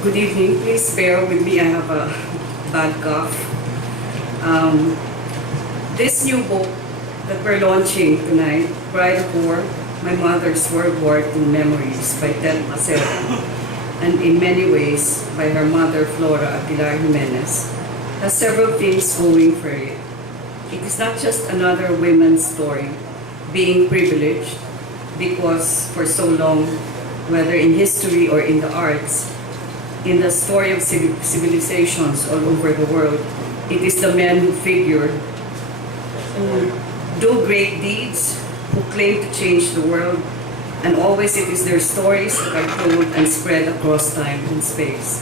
Good evening. Please bear with me. I have a bad cough. Um, this new book that we're launching tonight, Bride of War, My Mother's World War II Memories by Ted Macero, and in many ways by her mother Flora Aguilar Jimenez, has several things going for it. It is not just another women's story, being privileged, because for so long, whether in history or in the arts, in the story of civilizations all over the world, it is the men who figure, who do great deeds, who claim to change the world, and always it is their stories that are told and spread across time and space.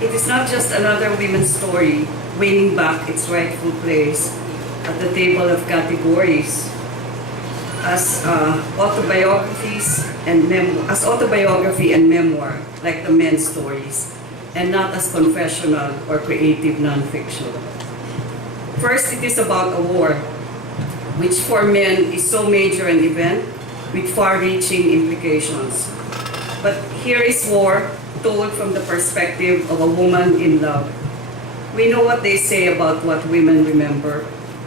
It is not just another women's story winning back its rightful place at the table of categories as autobiography and memoir, like the men's stories, and not as confessional or creative nonfiction. First, it is about a war, which for men is so major an event with far-reaching implications. But here is war told from the perspective of a woman in love. We know what they say about what women remember,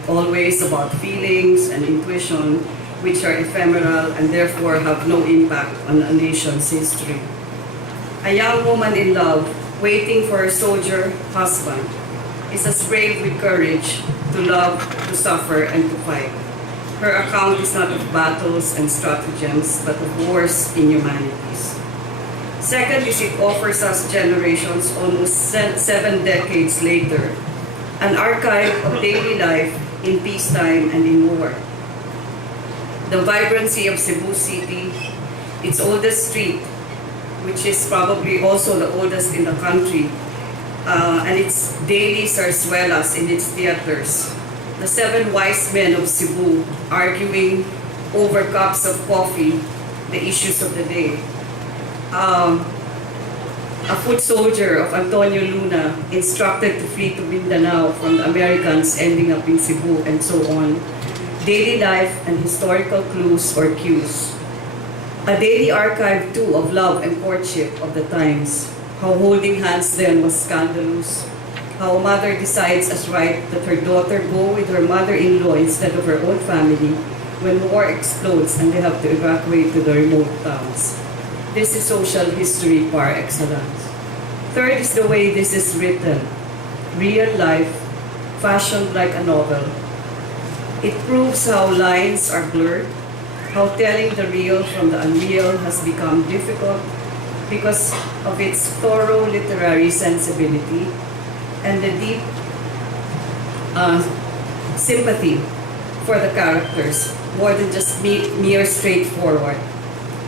always about feelings and intuition, which are ephemeral and therefore have no impact on a nation's history. A young woman in love, waiting for her soldier husband, is as brave with courage to love, to suffer, and to fight. Her account is not of battles and stratagems, but of wars in humanities. Second is it offers us generations, almost 7 decades later, an archive of daily life in peacetime and in war. The vibrancy of Cebu City, its oldest street, which is probably also the oldest in the country, and its daily zarzuelas in its theaters. The 7 wise men of Cebu arguing over cups of coffee, the issues of the day. A foot soldier of Antonio Luna instructed to flee to Mindanao from the Americans ending up in Cebu, and so on. Daily life and historical clues or cues. A daily archive too of love and courtship of the times. How holding hands then was scandalous. How a mother decides as right that her daughter go with her mother-in-law instead of her own family when war explodes and they have to evacuate to the remote towns. This is social history par excellence. Third is the way this is written. Real life, fashioned like a novel. It proves how lines are blurred, how telling the real from the unreal has become difficult because of its thorough literary sensibility and the deep sympathy for the characters, more than just mere straightforward.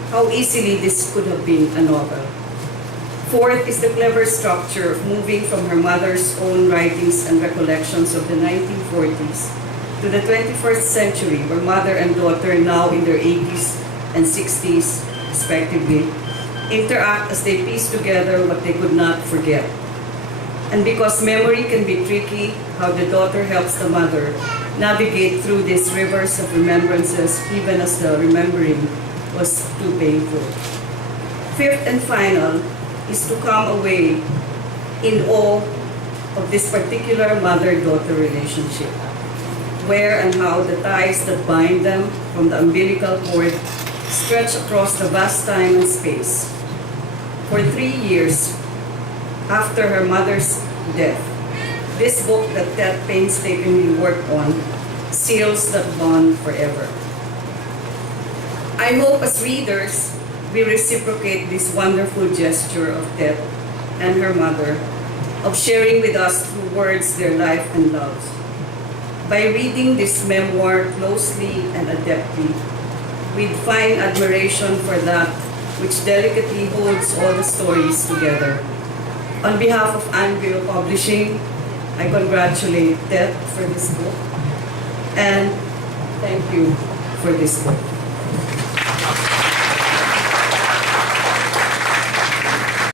How easily this could have been a novel. Fourth is the clever structure of moving from her mother's own writings and recollections of the 1940s to the 21st century, where mother and daughter, now in their 80s and 60s respectively, interact as they piece together what they could not forget. And because memory can be tricky, how the daughter helps the mother navigate through these rivers of remembrances, even as the remembering was too painful. Fifth and final is to come away in awe of this particular mother-daughter relationship, where and how the ties that bind them from the umbilical cord stretch across the vast time and space. For 3 years after her mother's death, this book that Ted painstakingly worked on seals that bond forever. I hope as readers, we reciprocate this wonderful gesture of Ted and her mother of sharing with us through words their life and loves. By reading this memoir closely and adeptly, we'd find admiration for that which delicately holds all the stories together. On behalf of Anvil Publishing, I congratulate Ted for this book, and thank you for this book.